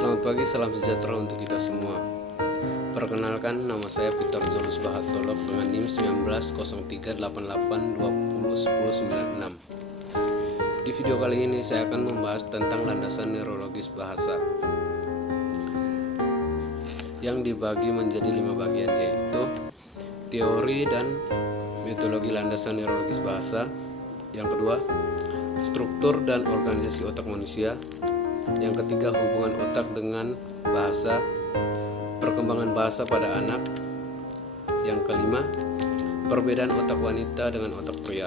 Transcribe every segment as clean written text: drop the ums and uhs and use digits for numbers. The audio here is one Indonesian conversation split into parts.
Selamat pagi, salam sejahtera untuk kita semua. Perkenalkan, nama saya Peter Jolus Bahatolok dengan NIM 190388201096. Di video kali ini saya akan membahas tentang landasan neurologis bahasa yang dibagi menjadi 5 bagian, yaitu teori dan metodologi landasan neurologis bahasa. Yang kedua, struktur dan organisasi otak manusia. Yang ketiga, hubungan otak dengan bahasa, perkembangan bahasa pada anak. Yang kelima, perbedaan otak wanita dengan otak pria.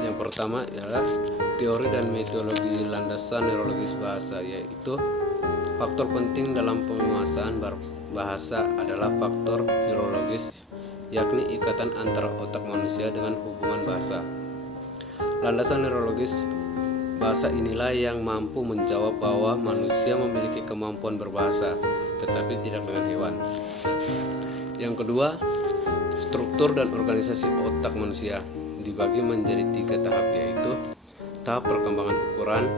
Yang pertama adalah teori dan metodologi landasan neurologis bahasa, yaitu faktor penting dalam penguasaan bahasa adalah faktor neurologis, yakni ikatan antara otak manusia dengan hubungan bahasa. Landasan neurologis bahasa inilah yang mampu menjawab bahwa manusia memiliki kemampuan berbahasa, tetapi tidak dengan hewan. Yang kedua, struktur dan organisasi otak manusia dibagi menjadi 3 tahap, yaitu tahap perkembangan ukuran,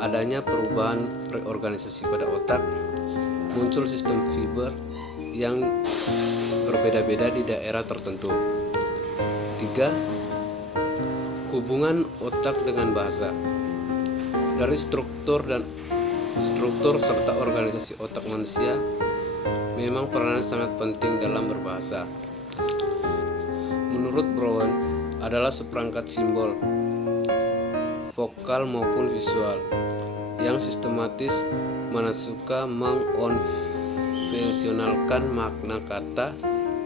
adanya perubahan reorganisasi pada otak, muncul sistem fiber yang berbeda-beda di daerah tertentu. 3. Hubungan otak dengan bahasa. Dari struktur serta organisasi otak manusia memang peranan sangat penting dalam berbahasa. Menurut Brown, adalah seperangkat simbol, vokal maupun visual, yang sistematis suka mengonvensionalkan makna kata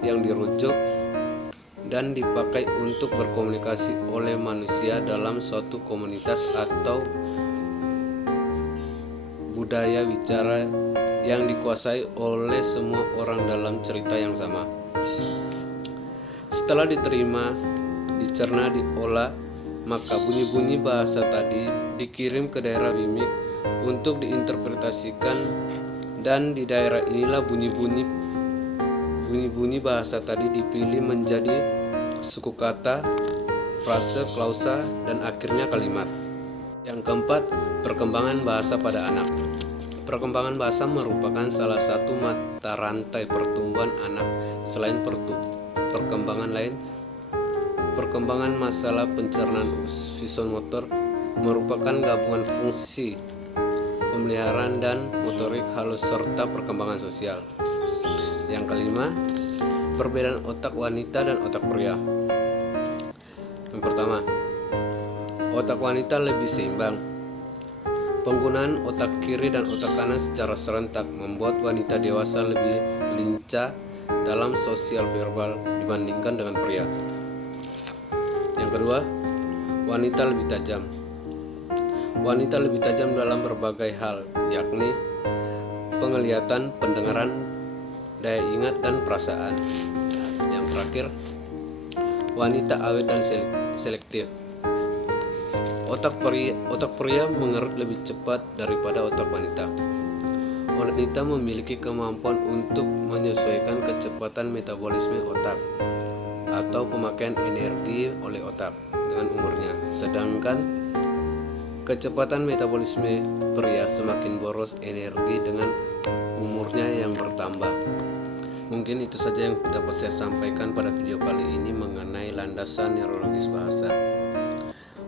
yang dirujuk dan dipakai untuk berkomunikasi oleh manusia dalam suatu komunitas atau budaya bicara yang dikuasai oleh semua orang dalam cerita yang sama. Setelah diterima, dicerna, diolah, maka bunyi-bunyi bahasa tadi dikirim ke daerah mimik untuk diinterpretasikan, dan di daerah inilah bunyi-bunyi bahasa tadi dipilih menjadi suku kata, frase, klausa, dan akhirnya kalimat. Yang keempat, perkembangan bahasa pada anak. Perkembangan bahasa merupakan salah satu mata rantai pertumbuhan anak. Selain perkembangan lain, perkembangan masalah pencernaan visomotor merupakan gabungan fungsi pemeliharaan dan motorik halus serta perkembangan sosial. Yang kelima, perbedaan otak wanita dan otak pria. Yang pertama, otak wanita lebih seimbang. Penggunaan otak kiri dan otak kanan secara serentak membuat wanita dewasa lebih lincah dalam sosial verbal dibandingkan dengan pria. Yang kedua, wanita lebih tajam. Wanita lebih tajam dalam berbagai hal, yakni penglihatan, pendengaran, daya ingat, dan perasaan. Yang terakhir, wanita awet dan selektif. Otak pria mengerut lebih cepat daripada otak wanita. Wanita memiliki kemampuan untuk menyesuaikan kecepatan metabolisme otak atau pemakaian energi oleh otak dengan umurnya, sedangkan kecepatan metabolisme pria semakin boros energi dengan umurnya yang bertambah. Mungkin itu saja yang dapat saya sampaikan pada video kali ini mengenai landasan neurologis bahasa.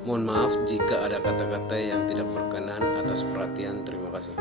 Mohon maaf jika ada kata-kata yang tidak berkenan. Atas perhatian, terima kasih.